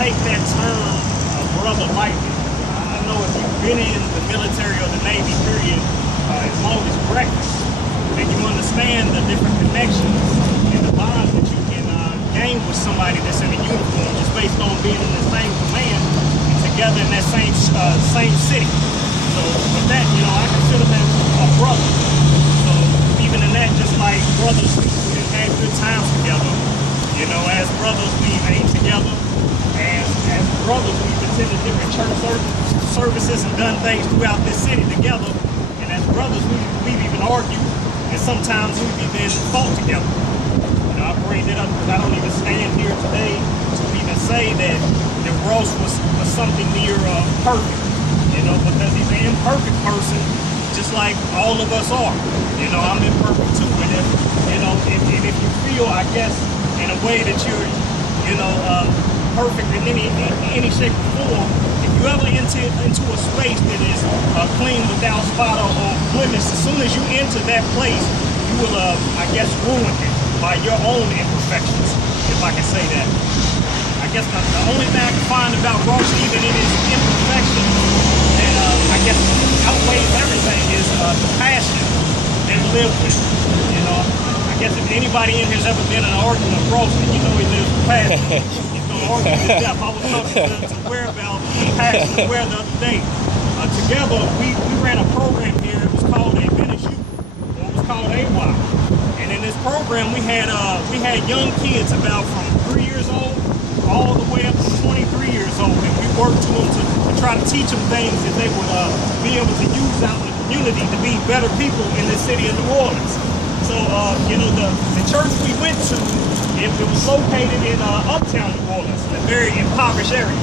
take that term brother lightly. I know if you've been in the military or the Navy period as long as breakfast, then you understand the different connections and the bonds that you can gain with somebody that's in a uniform just based on being in the same command and together in that same city. So with that, you know, I consider them a brother. So even in that, just like brothers, we had good times together. You know, as brothers, we ate together. As brothers, we've attended different church services and done things throughout this city together. And as brothers, we've even argued, and sometimes we've even fought together. You know, I bring it up because I don't even stand here today to even say that Ross was something near perfect. You know, because he's an imperfect person, just like all of us are. You know, I'm imperfect too. And if you feel, I guess, in a way that you're, you know, perfect in any shape or form, if you ever enter into a space that is clean without spot or blemish, as soon as you enter that place, you will, I guess, ruin it by your own imperfections, if I can say that. I guess the only thing I can find about Ross, even in his imperfections, that I guess outweighs everything is the passion that he lived with. You know, I guess if anybody in here's ever been in an argument with Ross, then you know he lives with passion. He's going to argue to death. I was talking to Ware about passion and Ware the other day. Together, we ran a program here. It was called Readiness, or it was called AY. And in this program, we had young kids about from 3 years old all the way up to 23 years old, and we worked to them to try to teach them things that they would be able to use out in the community to be better people in the city of New Orleans. So, you know, the church we went to, it was located in uptown New Orleans, in a very impoverished area.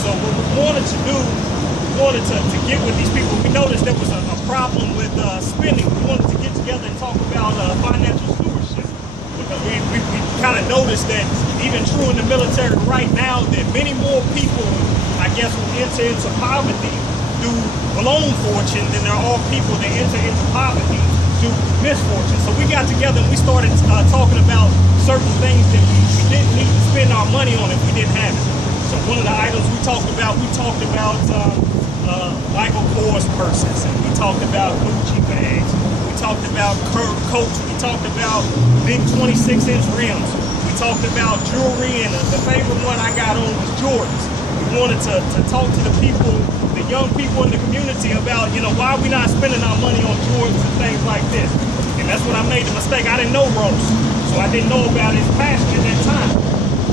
So what we wanted to do, we wanted to get with these people. We noticed there was a problem with spending. We wanted to get together and talk about financial stewardship. Because we kind of noticed that even true in the military right now, that many more people, I guess, will enter into poverty through blown fortune than there are people that enter into poverty through misfortune. So we got together and we started talking about certain things that we didn't need to spend our money on if we didn't have it. So one of the items we talked about Michael Kors purses, and we talked about Gucci bags. We talked about coats. We talked about big 26-inch rims. We talked about jewelry, and the favorite one I got on was Jordans. We wanted to talk to the people, the young people in the community about, you know, why are we not spending our money on Jordans and things like this? And that's when I made the mistake. I didn't know Rose, so I didn't know about his passion at that time.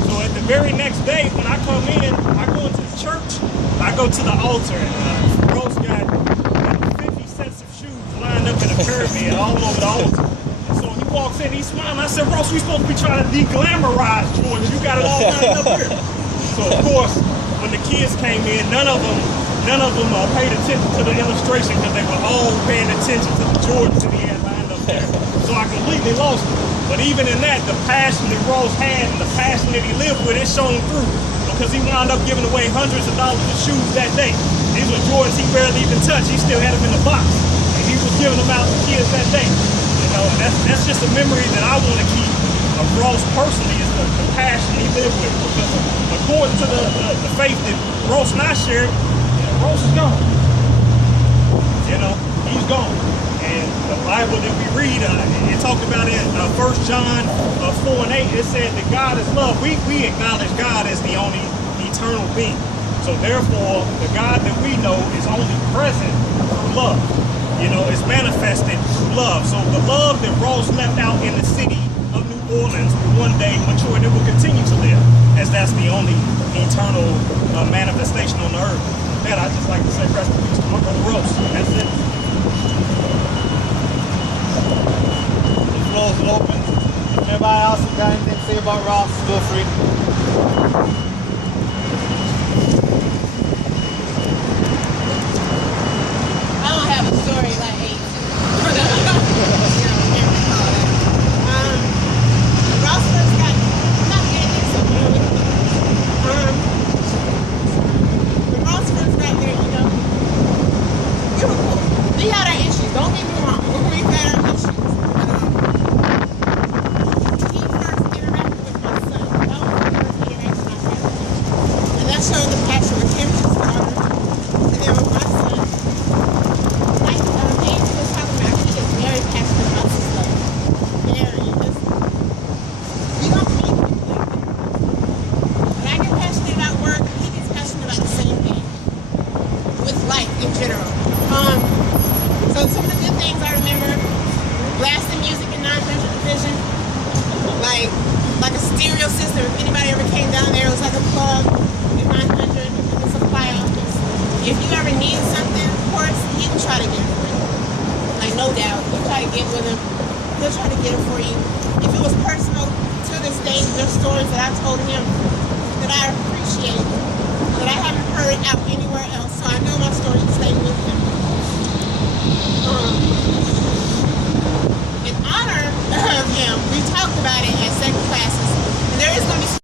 So at the very next day, when I come in, I go into the church, I go to the altar, and Rose got 50 sets of shoes lined up in a pyramid all over the altar. And so he walks in, he's smiling. I said, Ross, we supposed to be trying to de-glamorize Jordans. You got it all lined up here. So of course, when the kids came in, none of them paid attention to the illustration because they were all paying attention to the Jordans that he had lined up there. So I completely lost it. But even in that, the passion that Ross had and the passion that he lived with, it shone through. Because he wound up giving away hundreds of dollars of shoes that day. These were Jordans he barely even touched. He still had them in the box. And he was giving them out to kids that day. You know, and that's just a memory that I want to keep of Ross personally, is the passion he lived with. Because according to the faith that Ross and I shared, Ross is gone. You know, he's gone. And the Bible that we read, it talked about it in 1 John 4 and 8. It said that God is love. We acknowledge God as the only eternal being. So therefore, the God that we know is only present through love. You know, it's manifested through love. So the love that Ross left out in the city of New Orleans will one day mature, and it will continue to live, as that's the only eternal manifestation on the earth. Man, I'd just like to say rest in peace to my brother Ross. That's it. The floor is open. If anybody else has got anything to say about Ross, feel free. I don't have a story like 8. Ross first got, I'm not getting into it. When Ross first got there, you know, we had our issues, don't get me wrong. We had our issues. He first interacted with my son. That was the first interaction I had that showed the passion with him, his daughter, and then with my son. Like David was talking about, he is very passionate about this stuff. Very. You don't meet people like that. When I get passionate about work, he gets passionate about the same thing. With life in general. So some of the good things I remember, blasting music in 900 Division, like a stereo system. If anybody ever came down there, it was like a club in 900 in the supply office. If you ever need something, of course, he will try to get it for you. Like, no doubt. You'll try to get with him. He'll try to get it for you. If it was personal, to this day, there's stories that I've told him that I appreciate, that I haven't heard out anywhere else. So I know my stories stay with him.